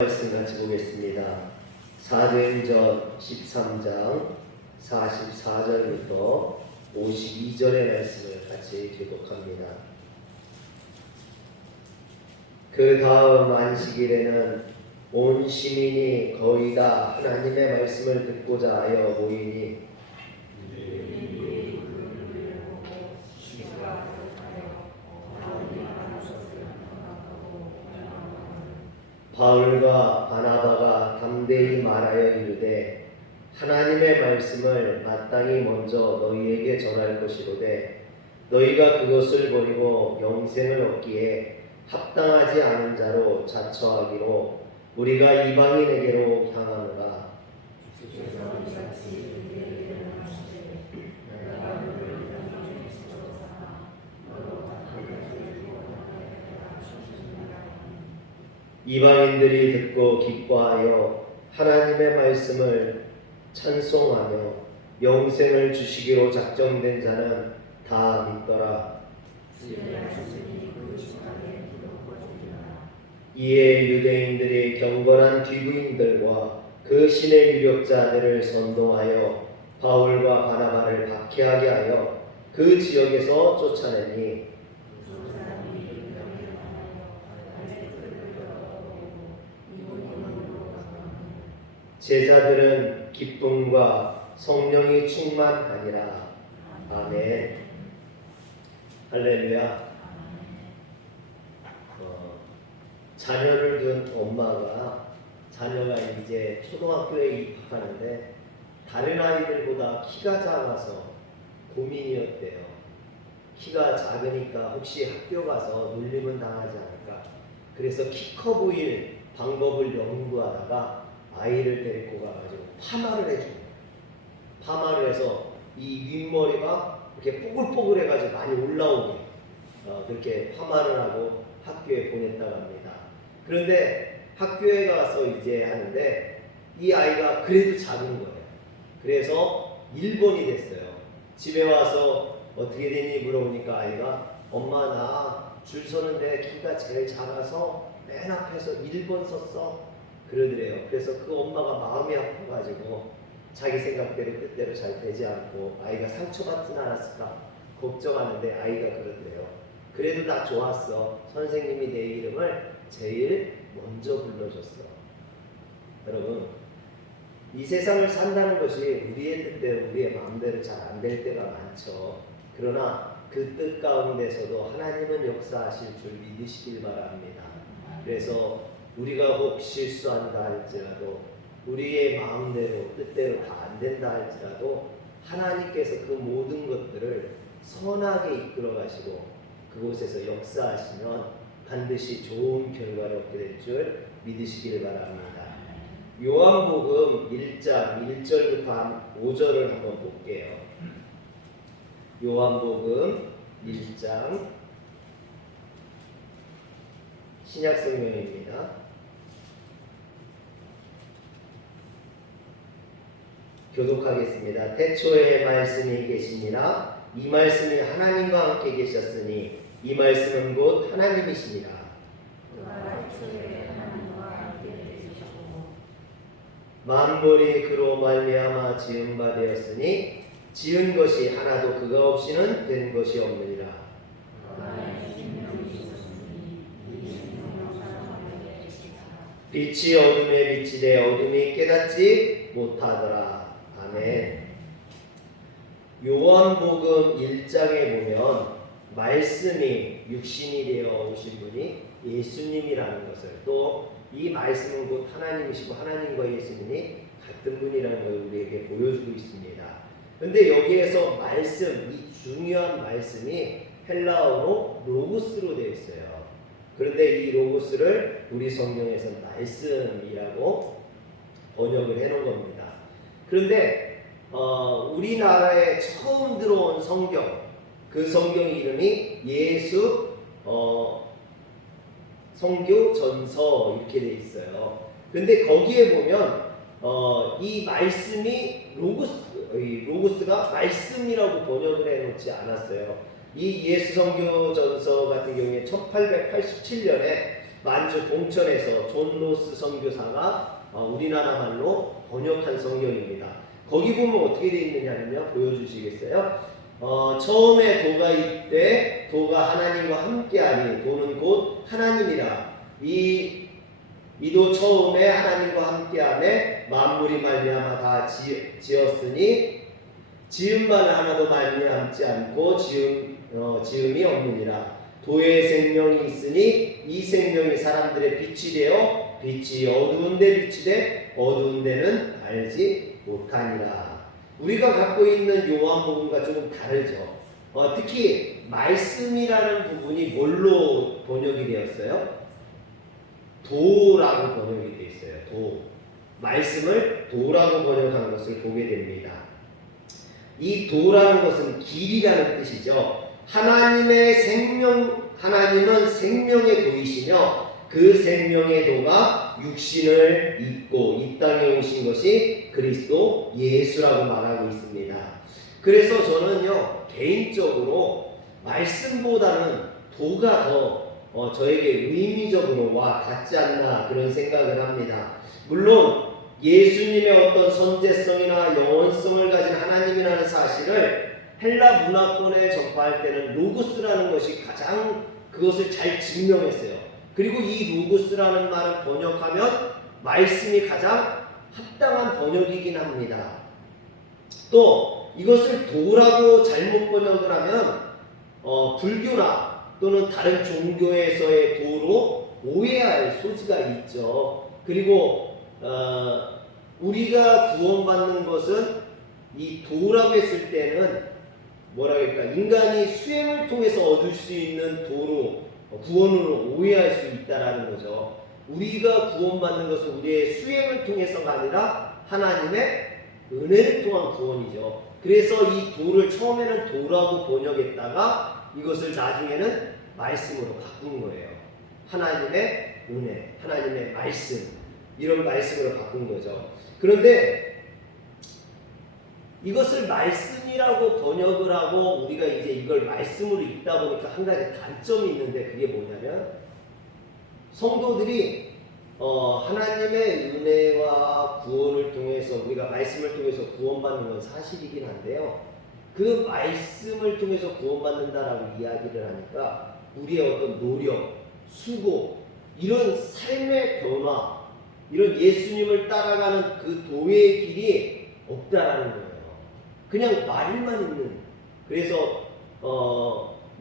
말씀 같이 보겠습니다. 사도행전 13장 44절부터 52절의 말씀을 같이 교독합니다. 그 다음 안식일에는 온 시민이 거의 다 하나님의 말씀을 듣고자 하여 모이니 바울과 바나바가 담대히 말하여 이르되 하나님의 말씀을 마땅히 먼저 너희에게 전할 것이로되 너희가 그것을 버리고 영생을 얻기에 합당하지 않은 자로 자처하기로 우리가 이방인에게로 향하노라. 이방인들이 듣고 기뻐하여 하나님의 말씀을 찬송하며 영생을 주시기로 작정된 자는 다 믿더라. 이에 유대인들이 경건한 귀부인들과 그 신의 유력자들을 선동하여 바울과 바나바를 박해하게 하여 그 지역에서 쫓아내니 제자들은 기쁨과 성령이 충만하니라. 아멘. 할렐루야. 자녀를 둔 엄마가 자녀가 이제 초등학교에 입학하는데 다른 아이들보다 키가 작아서 고민이었대요. 키가 작으니까 혹시 학교 가서 놀림은 당하지 않을까. 그래서 키 커 보일 방법을 연구하다가 아이를 데리고 가가지고 파마를 해줘요. 파마를 해서 이 윗머리가 이렇게 뽀글뽀글해가지고 많이 올라오게 그렇게 파마를 하고 학교에 보냈다고 합니다. 그런데 학교에 가서 이제 하는데 이 아이가 그래도 작은 거예요. 그래서 1번이 됐어요. 집에 와서 어떻게 됐니 물어보니까 아이가 엄마 나 줄 서는데 키가 제일 작아서 맨 앞에서 1번 썼어. 그러더래요. 그래서 그 엄마가 마음이 아파가지고 자기 생각대로 뜻대로 잘 되지 않고 아이가 상처받진 않았을까 걱정하는데 아이가 그러더래요. 그래도 나 좋았어. 선생님이 내 이름을 제일 먼저 불러줬어. 여러분, 이 세상을 산다는 것이 우리의 뜻대로 우리의 마음대로 잘 안 될 때가 많죠. 그러나 그 뜻 가운데서도 하나님은 역사하실 줄 믿으시길 바랍니다. 그래서 우리가 혹 실수한다 할지라도 우리의 마음대로 뜻대로 다 안 된다 할지라도 하나님께서 그 모든 것들을 선하게 이끌어 가시고 그곳에서 역사하시면 반드시 좋은 결과를 얻게 될 줄 믿으시길 바랍니다. 요한복음 1장 1절부터 5절을 한번 볼게요. 요한복음 1장 신약성경입니다. 교독하겠습니다. 태초에 말씀이 계시니라. 이 말씀이 하나님과 함께 계셨으니 이 말씀은 곧 하나님이시니라. 만물이 그로 말미암아 지은 바 되었으니 지은 것이 하나도 그가 없이는 된 것이 없느니라. 빛이 어둠에 비치되 어둠이 깨닫지 못하더라. 아멘. 요한복음 1장에 보면 말씀이 육신이 되어 오신 분이 예수님이라는 것을 또 이 말씀은 곧 하나님이시고 하나님과 예수님이 같은 분이라는 걸 우리에게 보여주고 있습니다. 그런데 여기에서 말씀, 이 중요한 말씀이 헬라어로 로고스로 되어 있어요. 그런데 이 로고스를 우리 성경에서 말씀이라고 번역을 해놓은 겁니다. 그런데 우리나라에 처음 들어온 성경, 그 성경 이름이 예수 성교 전서 이렇게 돼 있어요. 그런데 거기에 보면 이 말씀이 로고스가 말씀이라고 번역을 해놓지 않았어요. 이 예수 성교 전서 같은 경우에 1887년에 만주 봉천에서 존 로스 선교사가 우리나라 말로 번역한 성경입니다. 거기 보면 어떻게 되어 있느냐면요, 보여주시겠어요? 처음에 도가 있되 도가 하나님과 함께하니 도는 곧 하나님이라. 이도 처음에 하나님과 함께하며 만물이 말미암아 다 지었으니 지은 바는 하나도 말미암지 않고 지음이 없느니라. 도에 생명이 있으니 이 생명이 사람들의 빛이 되어 빛이 어두운 데 빛이 돼 어두운 데는 알지 못하니라. 우리가 갖고 있는 요한복음과 조금 다르죠. 특히 말씀이라는 부분이 뭘로 번역이 되었어요? 도라고 번역이 되어 있어요. 도. 말씀을 도라고 번역한 것을 보게 됩니다. 이 도라는 것은 길이라는 뜻이죠. 하나님은 생명의 도이시며 그 생명의 도가 육신을 입고 이 땅에 오신 것이 그리스도 예수라고 말하고 있습니다. 그래서 저는요, 개인적으로 말씀보다는 도가 더 저에게 의미적으로 와 닿지 않나 그런 생각을 합니다. 물론 예수님의 어떤 선재성이나 영원성을 가진 하나님이라는 사실을 헬라 문화권에 접할 때는 로고스라는 것이 가장 그것을 잘 증명했어요. 그리고 이 로고스라는 말을 번역하면 말씀이 가장 합당한 번역이긴 합니다. 또 이것을 도라고 잘못 번역을 하면 불교나 또는 다른 종교에서의 도로 오해할 소지가 있죠. 그리고 우리가 구원받는 것은 이 도라고 했을 때는 인간이 수행을 통해서 얻을 수 있는 도로 구원으로 오해할 수 있다라는 거죠. 우리가 구원받는 것은 우리의 수행을 통해서가 아니라 하나님의 은혜를 통한 구원이죠. 그래서 이 도를 처음에는 도라고 번역했다가 이것을 나중에는 말씀으로 바꾼 거예요. 하나님의 은혜, 하나님의 말씀, 이런 말씀으로 바꾼 거죠. 그런데 이것을 말씀이라고 번역을 하고 우리가 이제 이걸 말씀으로 읽다 보니까 한 가지 단점이 있는데 그게 뭐냐면 성도들이 하나님의 은혜와 구원을 통해서 우리가 말씀을 통해서 구원받는 건 사실이긴 한데요. 그 말씀을 통해서 구원받는다라고 이야기를 하니까 우리의 어떤 노력, 수고, 이런 삶의 변화, 이런 예수님을 따라가는 그 도의 길이 없다라는 거예요. 그냥 말만 있는. 그래서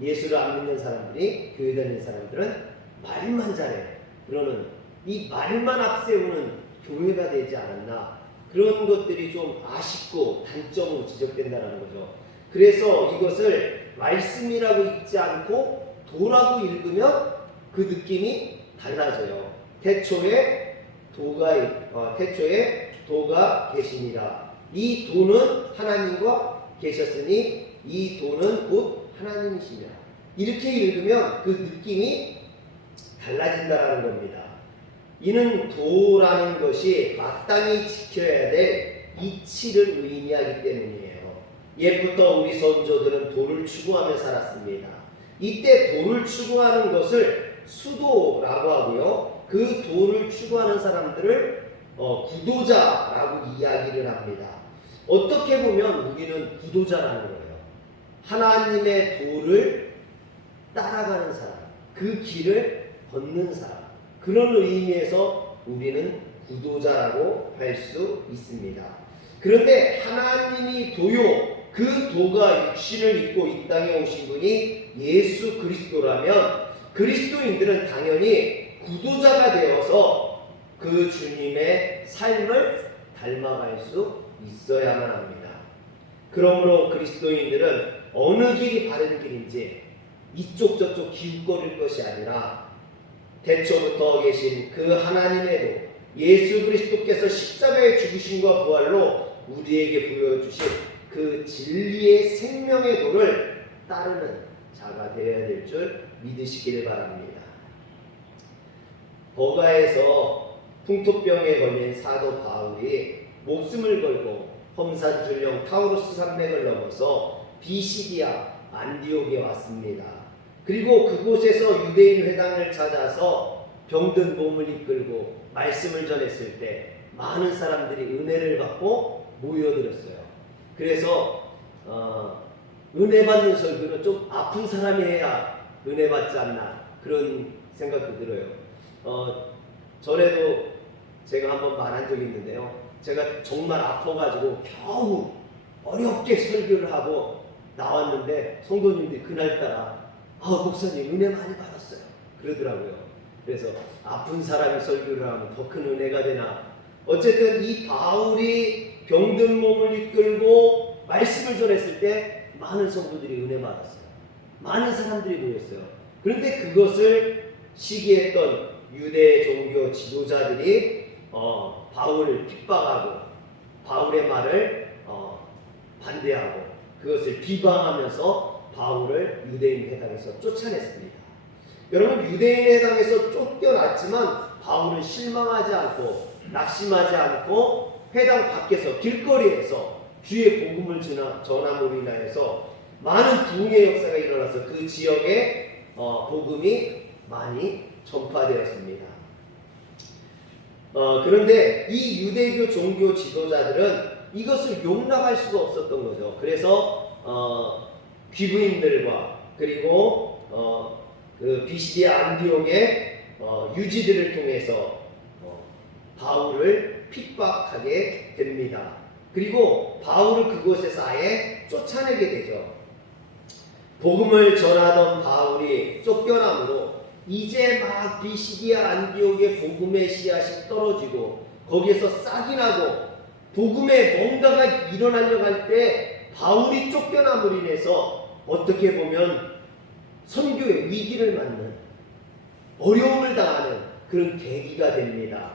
예수를 안 믿는 사람들이, 교회 다니는 사람들은 말만 잘해. 그러는 이 말만 앞세우는 교회가 되지 않았나. 그런 것들이 좀 아쉽고 단점으로 지적된다는 거죠. 그래서 이것을 말씀이라고 읽지 않고 도라고 읽으면 그 느낌이 달라져요. 태초에 도가 계시니라. 이 도는 하나님과 계셨으니 이 도는 곧 하나님이시며. 이렇게 읽으면 그 느낌이 달라진다는 겁니다. 이는 도라는 것이 마땅히 지켜야 될 이치를 의미하기 때문이에요. 옛부터 우리 선조들은 도를 추구하며 살았습니다. 이때 도를 추구하는 것을 수도라고 하고요. 그 도를 추구하는 사람들을 구도자라고 이야기를 합니다. 어떻게 보면 우리는 구도자라는 거예요. 하나님의 도를 따라가는 사람, 그 길을 걷는 사람, 그런 의미에서 우리는 구도자라고 할 수 있습니다. 그런데 하나님이 도요, 그 도가 육신을 입고 이 땅에 오신 분이 예수 그리스도라면 그리스도인들은 당연히 구도자가 되어서 그 주님의 삶을 닮아갈 수 있어야만 합니다. 그러므로 그리스도인들은 어느 길이 바른 길인지 이쪽 저쪽 기웃거릴 것이 아니라 태초부터 계신 그 하나님의 도, 예수 그리스도께서 십자가의 죽으심과 부활로 우리에게 보여주신 그 진리의 생명의 도를 따르는 자가 되어야 될 줄 믿으시기를 바랍니다. 버가에서 풍토병에 걸린 사도 바울이 목숨을 걸고 험산줄령 타우루스 산맥을 넘어서 비시디아 안디옥에 왔습니다. 그리고 그곳에서 유대인 회당을 찾아서 병든 몸을 이끌고 말씀을 전했을 때 많은 사람들이 은혜를 받고 모여들었어요. 그래서 은혜 받는 설교는 좀 아픈 사람이 해야 은혜 받지 않나 그런 생각도 들어요. 전에도 제가 한번 말한 적이 있는데요. 제가 정말 아파가지고 겨우 어렵게 설교를 하고 나왔는데 성도님들이 그날따라 목사님 은혜 많이 받았어요 그러더라고요. 그래서 아픈 사람이 설교를 하면 더 큰 은혜가 되나. 어쨌든 이 바울이 병든 몸을 이끌고 말씀을 전했을 때 많은 성도들이 은혜 받았어요. 많은 사람들이 모였어요. 그런데 그것을 시기했던 유대 종교 지도자들이 바울을 핍박하고 바울의 말을 반대하고 그것을 비방하면서 바울을 유대인 회당에서 쫓아냈습니다. 여러분, 유대인 회당에서 쫓겨났지만 바울은 실망하지 않고 낙심하지 않고 회당 밖에서 길거리에서 주의 복음을 전함으로 인하여서 많은 부흥의 역사가 일어나서 그 지역에 복음이 많이 전파되었습니다. 그런데 이 유대교 종교 지도자들은 이것을 용납할 수가 없었던 거죠. 그래서 귀부인들과 그리고 그 비시디아 안디옥의 유지들을 통해서 바울을 핍박하게 됩니다. 그리고 바울을 그곳에서 아예 쫓아내게 되죠. 복음을 전하던 바울이 쫓겨남으로 이제 막 비시디아 안디옥의 복음의 씨앗이 떨어지고 거기에서 싹이 나고 복음에 뭔가가 일어나려고 할 때 바울이 쫓겨남으로 인해서 어떻게 보면 선교의 위기를 맞는 어려움을 당하는 그런 계기가 됩니다.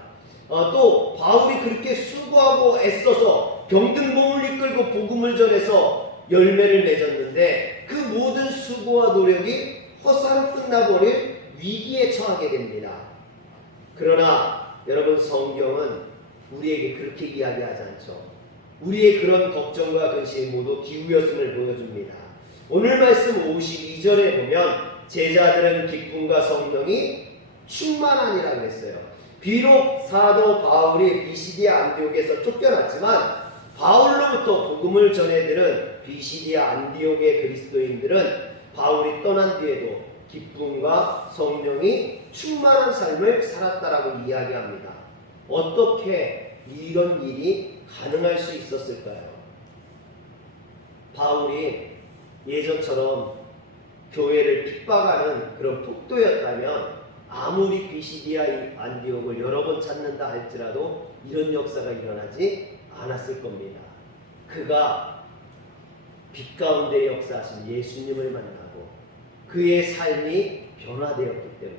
또 바울이 그렇게 수고하고 애써서 병든 몸을 이끌고 복음을 전해서 열매를 맺었는데 그 모든 수고와 노력이 헛사로 끝나버린 위기에 처하게 됩니다. 그러나 여러분, 성경은 우리에게 그렇게 이야기하지 않죠. 우리의 그런 걱정과 근심이 모두 기우였음을 보여줍니다. 오늘 말씀 52절에 보면 제자들은 기쁨과 성령이 충만하니라 그랬어요. 비록 사도 바울이 비시디아 안디옥에서 쫓겨났지만 바울로부터 복음을 전해들은 비시디아 안디옥의 그리스도인들은 바울이 떠난 뒤에도 기쁨과 성령이 충만한 삶을 살았다라고 이야기합니다. 어떻게 이런 일이 가능할 수 있었을까요? 바울이 예전처럼 교회를 핍박하는 그런 폭도였다면 아무리 비시디아 안디옥을 여러 번 찾는다 할지라도 이런 역사가 일어나지 않았을 겁니다. 그가 빛 가운데 역사하신 예수님을 만나고 그의 삶이 변화되었기 때문에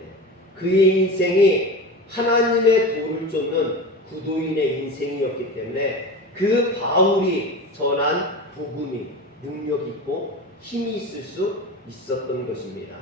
그의 인생이 하나님의 도를 쫓는 구도인의 인생이었기 때문에 그 바울이 전한 복음이 능력 있고 힘이 있을 수 있었던 것입니다.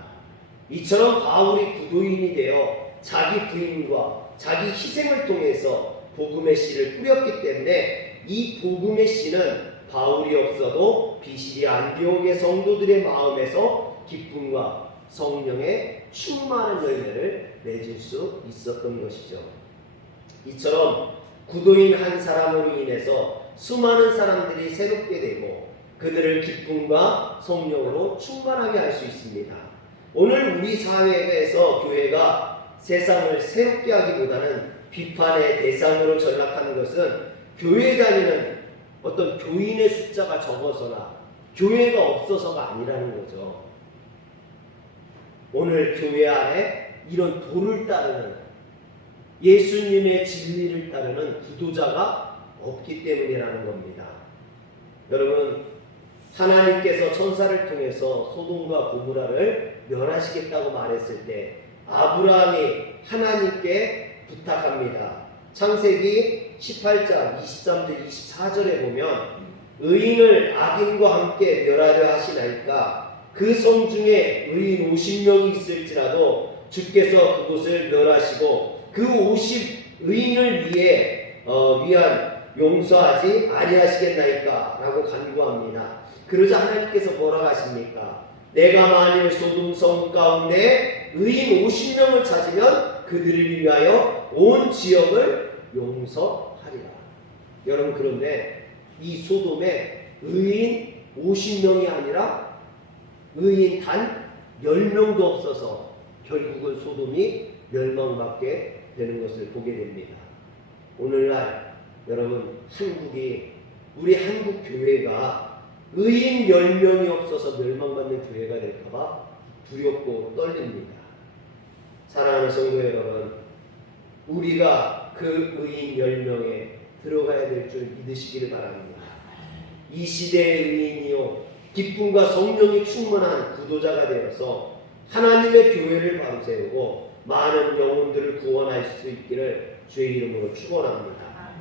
이처럼 바울이 구도인이 되어 자기 부인과 자기 희생을 통해서 복음의 씨를 뿌렸기 때문에 이 복음의 씨는 바울이 없어도 비시디아 안디옥의 성도들의 마음에서 기쁨과 성령의 충만한 열매를 맺을 수 있었던 것이죠. 이처럼 구도인 한 사람으로 인해서 수많은 사람들이 새롭게 되고 그들을 기쁨과 성령으로 충만하게 할 수 있습니다. 오늘 우리 사회에서 교회가 세상을 새롭게 하기보다는 비판의 대상으로 전락하는 것은 교회에 다니는 어떤 교인의 숫자가 적어서나 교회가 없어서가 아니라는 거죠. 오늘 교회 안에 이런 도를 따르는 예수님의 진리를 따르는 구도자가 없기 때문이라는 겁니다. 여러분, 하나님께서 천사를 통해서 소돔과 고모라를 멸하시겠다고 말했을 때 아브라함이 하나님께 부탁합니다. 창세기 18장 23절 24절에 보면 의인을 악인과 함께 멸하려 하시나이까 그 성 중에 의인 50명이 있을지라도 주께서 그곳을 멸하시고 그 50의인을 위한 용서하지 아니하시겠나이까 라고 간구합니다. 그러자 하나님께서 뭐라고 하십니까? 내가 만일 소돔 성 가운데 의인 50명을 찾으면 그들을 위하여 온 지역을 용서하리라. 여러분, 그런데 이 소돔에 의인 50명이 아니라 의인 단 10명도 없어서 결국은 소돔이 멸망받게 되는 것을 보게 됩니다. 오늘날 여러분, 우리 한국 교회가 의인 10명이 없어서 멸망받는 교회가 될까봐 두렵고 떨립니다. 사랑하는 성도 여러분, 우리가 그 의인 10명에 들어가야 될 줄 믿으시기를 바랍니다. 이 시대의 의인이요 기쁨과 성령이 충만한 구도자가 되어서 하나님의 교회를 바로 세우고 많은 영혼들을 구원할 수 있기를 주의 이름으로 축원합니다.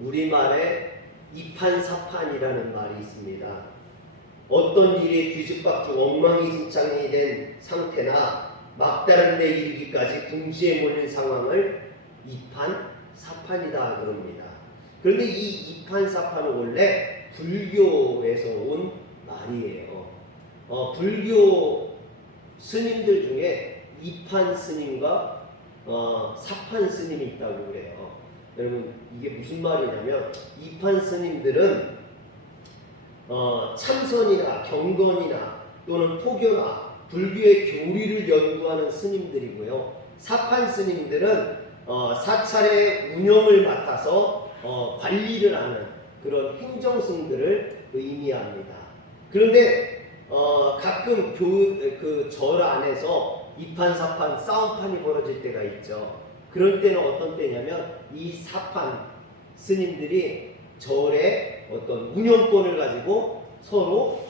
우리말에 이판사판이라는 말이 있습니다. 어떤 일이 뒤죽박죽 엉망진창이 된 상태나 막다른 데 이르기까지 궁지에 몰린 상황을 이판사판이다 그럽니다. 그런데 이 이판사판은 원래 불교에서 온 말이에요. 불교 스님들 중에 이판 스님과 사판 스님이 있다고 그래요. 여러분, 이게 무슨 말이냐면 이판 스님들은 참선이나 경건이나 또는 포교나 불교의 교리를 연구하는 스님들이고요. 사판 스님들은 사찰의 운영을 맡아서 관리를 하는 그런 행정승들을 의미합니다. 그런데 가끔 그 절 안에서 이판사판 싸움판이 벌어질 때가 있죠. 그럴 때는 어떤 때냐면 이 사판 스님들이 절의 어떤 운영권을 가지고 서로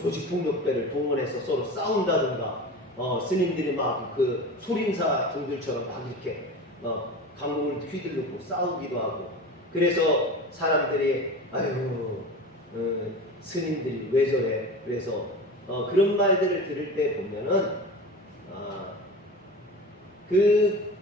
조직폭력배를 동원해서 서로 싸운다든가 스님들이 막 그 소림사 중들처럼 막 이렇게 강공을 휘두르고 싸우기도 하고, 그래서 사람들이 스님들이 왜 저래? 그래서 그런 말들을 들을 때 보면은 그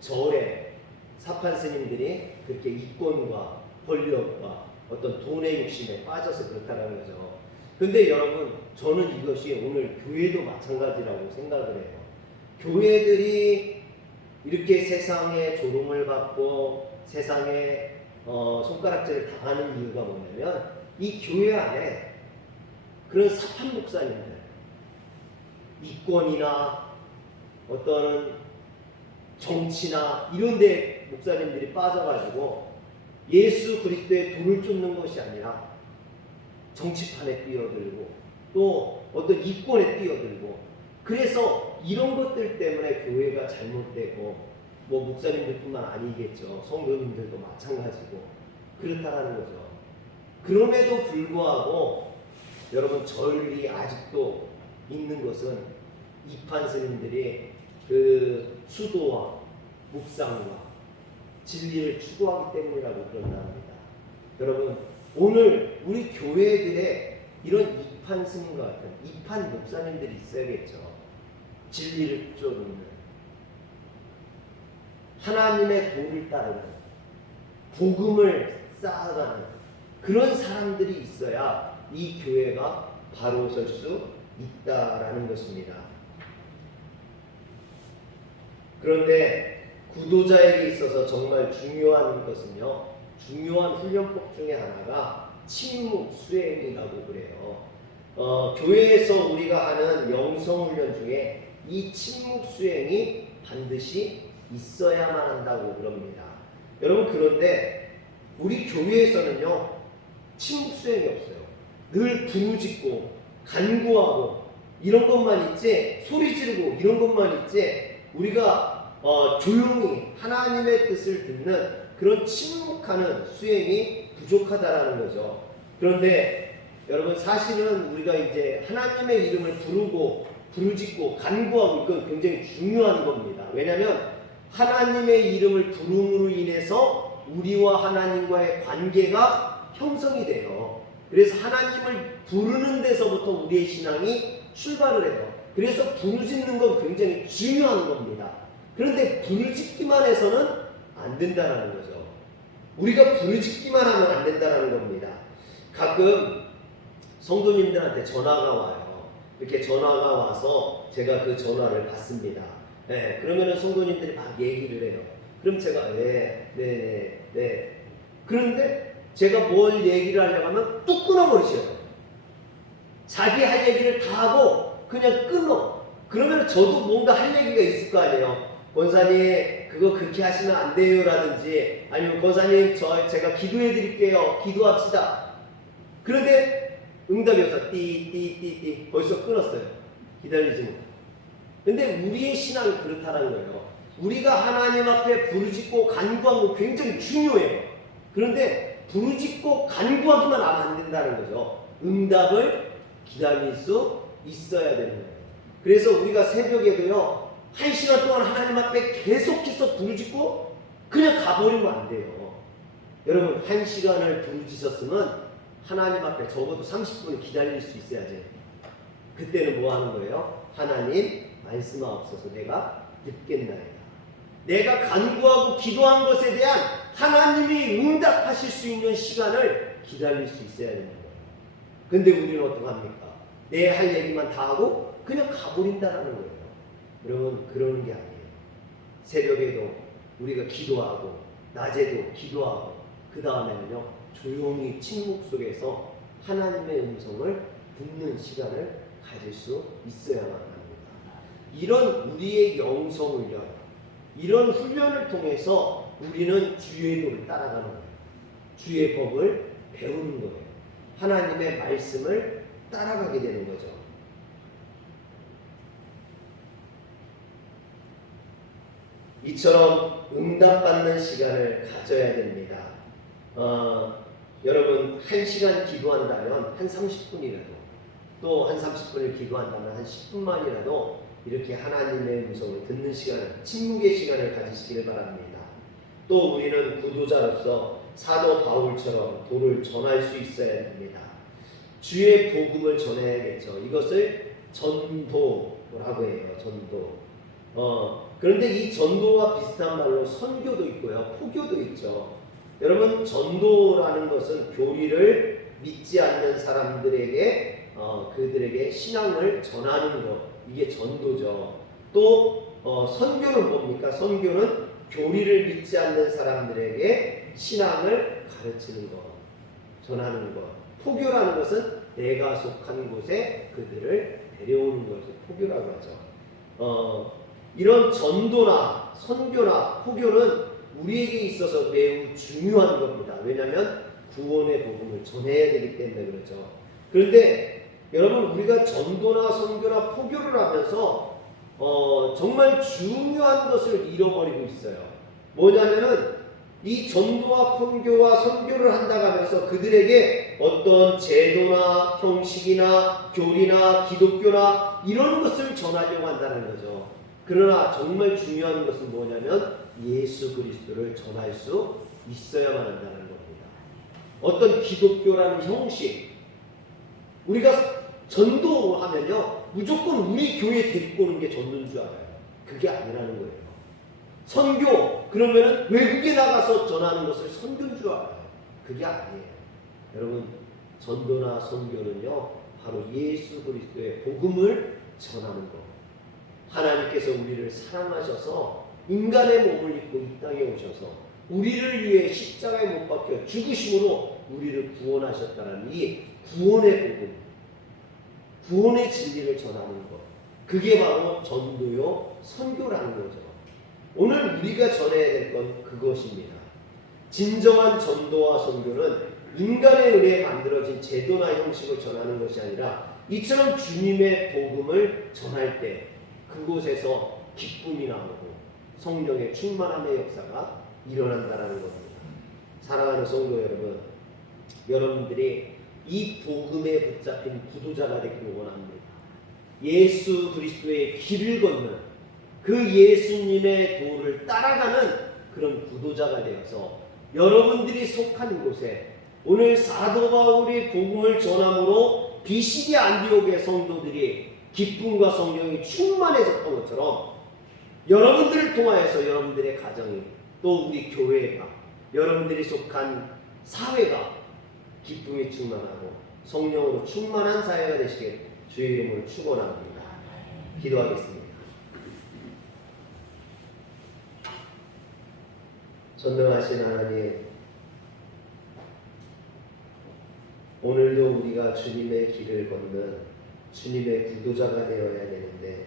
절에 사판 스님들이 그렇게 이권과 권력과 어떤 돈의 욕심에 빠져서 그렇다는 거죠. 근데 여러분, 저는 이것이 오늘 교회도 마찬가지라고 생각을 해요. 교회들이 이렇게 세상에 조롱을 받고 세상에 손가락질을 당하는 이유가 뭐냐면 이 교회 안에 그런 사판 목사님들, 이권이나 어떤 정치나 이런 데 목사님들이 빠져가지고 예수 그리스도의 돈을 쫓는 것이 아니라 정치판에 뛰어들고 또 어떤 이권에 뛰어들고, 그래서 이런 것들 때문에 교회가 잘못되고, 목사님들뿐만 아니겠죠. 성도님들도 마찬가지고 그렇다라는 거죠. 그럼에도 불구하고 여러분, 절이 아직도 있는 것은 이판 스님들이 그 수도와 묵상과 진리를 추구하기 때문이라고 그런답니다. 여러분, 오늘 우리 교회들의 이런 이판 스님과 같은 이판 목사님들이 있어야겠죠. 진리를 쫓는, 하나님의 도를 따르는, 복음을 쌓아가는 그런 사람들이 있어야 이 교회가 바로 설 수 있다라는 것입니다. 그런데 구도자에게 있어서 정말 중요한 것은요, 중요한 훈련법 중에 하나가 침묵 수행이라고 그래요. 교회에서 우리가 하는 영성훈련 중에 이 침묵 수행이 반드시 있어야만 한다고 그럽니다. 여러분, 그런데 우리 교회에서는요, 침묵 수행이 없어요. 늘 부르짖고 간구하고 이런 것만 있지, 소리 지르고 이런 것만 있지, 우리가 조용히 하나님의 뜻을 듣는 그런 침묵하는 수행이 부족하다라는 거죠. 그런데 여러분, 사실은 우리가 이제 하나님의 이름을 부르짖고 간구하고, 이건 굉장히 중요한 겁니다. 왜냐하면 하나님의 이름을 부름으로 인해서 우리와 하나님과의 관계가 형성이 돼요. 그래서 하나님을 부르는 데서부터 우리의 신앙이 출발을 해요. 그래서 부르짖는 건 굉장히 중요한 겁니다. 그런데 부르짖기만 해서는 안 된다는 거죠. 우리가 부르짖기만 하면 안 된다는 겁니다. 가끔 성도님들한테 전화가 와요. 이렇게 전화가 와서 제가 그 전화를 받습니다. 네, 그러면은 성도님들이 막 얘기를 해요. 그럼 제가 네. 그런데 제가 뭘 얘기를 하려고 하면 뚝 끊어버리셔요. 자기 할 얘기를 다 하고 그냥 끊어. 그러면 저도 뭔가 할 얘기가 있을 거 아니에요. 권사님 그거 그렇게 하시면 안 돼요 라든지, 아니면 권사님 제가 기도해 드릴게요, 기도합시다. 그런데 응답이 없어. 띠 벌써 끊었어요. 기다리지 못해. 근데 우리의 신앙이 그렇다는 거예요. 우리가 하나님 앞에 부르짖고 간구하는 거 굉장히 중요해요. 그런데 부르짖고 간구하기만 하면 안 된다는 거죠. 응답을 기다릴 수 있어야 되는 거예요. 그래서 우리가 새벽에도요, 1시간 동안 하나님 앞에 계속해서 부르짖고 그냥 가버리면 안 돼요. 여러분, 1시간을 부르짖었으면 하나님 앞에 적어도 30분을 기다릴 수 있어야지. 그때는 뭐 하는 거예요? 하나님 말씀하옵소서, 내가 듣겠나이다. 내가 간구하고 기도한 것에 대한 하나님이 응답하실 수 있는 시간을 기다릴 수 있어야 되는 거예요. 근데 우리는 어떡합니까? 내 할 얘기만 다 하고 그냥 가버린다라는 거예요. 여러분, 그러는 게 아니에요. 새벽에도 우리가 기도하고 낮에도 기도하고 그 다음에는요, 조용히 침묵 속에서 하나님의 음성을 듣는 시간을 가질 수 있어야만 합니다. 이런 우리의 영성 훈련, 이런 훈련을 통해서 우리는 주의 도를 따라가는 거예요. 주의 법을 배우는 거예요. 하나님의 말씀을 따라가게 되는 거죠. 이처럼 응답받는 시간을 가져야 됩니다. 여러분, 1시간 기도한다면 한 30분이라도, 또 한 30분을 기도한다면 한 10분만이라도 이렇게 하나님의 음성을 듣는 시간을, 침묵의 시간을 가지시기를 바랍니다. 또 우리는 구도자로서 사도 바울처럼 도를 전할 수 있어야 됩니다. 주의 복음을 전해야겠죠. 이것을 전도라고 해요. 전도. 그런데 이 전도와 비슷한 말로 선교도 있고요, 포교도 있죠. 여러분, 전도라는 것은 교리를 믿지 않는 사람들에게 그들에게 신앙을 전하는 것, 이게 전도죠. 또 선교는 뭡니까? 선교는 교리를 믿지 않는 사람들에게 신앙을 가르치는 것, 전하는 것. 포교라는 것은 내가 속한 곳에 그들을 데려오는 것을 포교라고 하죠. 이런 전도나 선교나 포교는 우리에게 있어서 매우 중요한 겁니다. 왜냐하면 구원의 복음을 전해야 되기 때문에 그렇죠. 그런데 여러분, 우리가 전도나 선교나 포교를 하면서 정말 중요한 것을 잃어버리고 있어요. 뭐냐면은 이 전도와 포교와 선교를 한다고 하면서 그들에게 어떤 제도나 형식이나 교리나 기독교나 이런 것을 전하려고 한다는 거죠. 그러나 정말 중요한 것은 뭐냐면 예수 그리스도를 전할 수 있어야만 한다는 겁니다. 어떤 기독교라는 형식, 우리가 전도하면요, 무조건 우리 교회 데리고 오는 게 전도인 줄 알아요. 그게 아니라는 거예요. 선교, 그러면은 외국에 나가서 전하는 것을 선교인 줄 알아요. 그게 아니에요. 여러분, 전도나 선교는요, 바로 예수 그리스도의 복음을 전하는 것. 하나님께서 우리를 사랑하셔서 인간의 몸을 입고 이 땅에 오셔서 우리를 위해 십자가에 못 박혀 죽으심으로 우리를 구원하셨다는 이 구원의 복음, 구원의 진리를 전하는 것, 그게 바로 전도요 선교라는 거죠. 오늘 우리가 전해야 될 건 그것입니다. 진정한 전도와 선교는 인간의 은혜에 만들어진 제도나 형식을 전하는 것이 아니라 이처럼 주님의 복음을 전할 때 그곳에서 기쁨이 나오고 성령의 충만함의 역사가 일어난다는 겁니다. 사랑하는 성도 여러분, 여러분들이 이 복음에 붙잡힌 구도자가 되기를 원합니다. 예수 그리스도의 길을 걷는 그 예수님의 도를 따라가는 그런 구도자가 되어서 여러분들이 속한 곳에 오늘 사도 바울이 복음을 전함으로 비시디 안디옥의 성도들이 기쁨과 성령이 충만해졌던 것처럼 여러분들을 통하여서 여러분들의 가정이, 또 우리 교회가, 여러분들이 속한 사회가 기쁨이 충만하고 성령으로 충만한 사회가 되시길 주의 이름으로 축원합니다. 기도하겠습니다. 전능하신 하나님, 오늘도 우리가 주님의 길을 걷는 주님의 구도자가 되어야 되는데,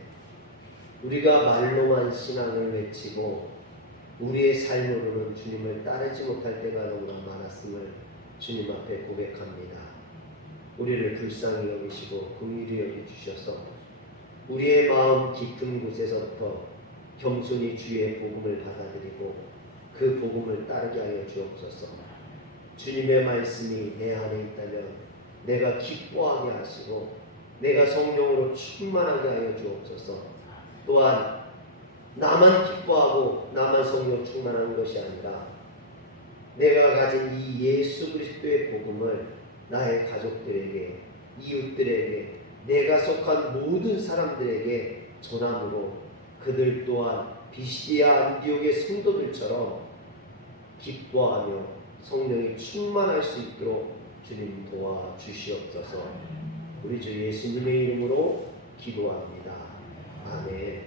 우리가 말로만 신앙을 외치고 우리의 삶으로는 주님을 따르지 못할 때가 너무나 많았음을 주님 앞에 고백합니다. 우리를 불쌍히 여기시고 긍휼히 여기주셔서 우리의 마음 깊은 곳에서부터 겸손히 주의 복음을 받아들이고 그 복음을 따르게 하여 주옵소서. 주님의 말씀이 내 안에 있다면 내가 기뻐하게 하시고 내가 성령으로 충만하게 하여 주옵소서. 또한 나만 기뻐하고 나만 성령 충만한 것이 아니라 내가 가진 이 예수 그리스도의 복음을 나의 가족들에게, 이웃들에게, 내가 속한 모든 사람들에게 전함으로 그들 또한 비시디아 안디옥의 성도들처럼 기뻐하며 성령이 충만할 수 있도록 주님 도와주시옵소서. 우리 주 예수님의 이름으로 기도합니다. 아멘.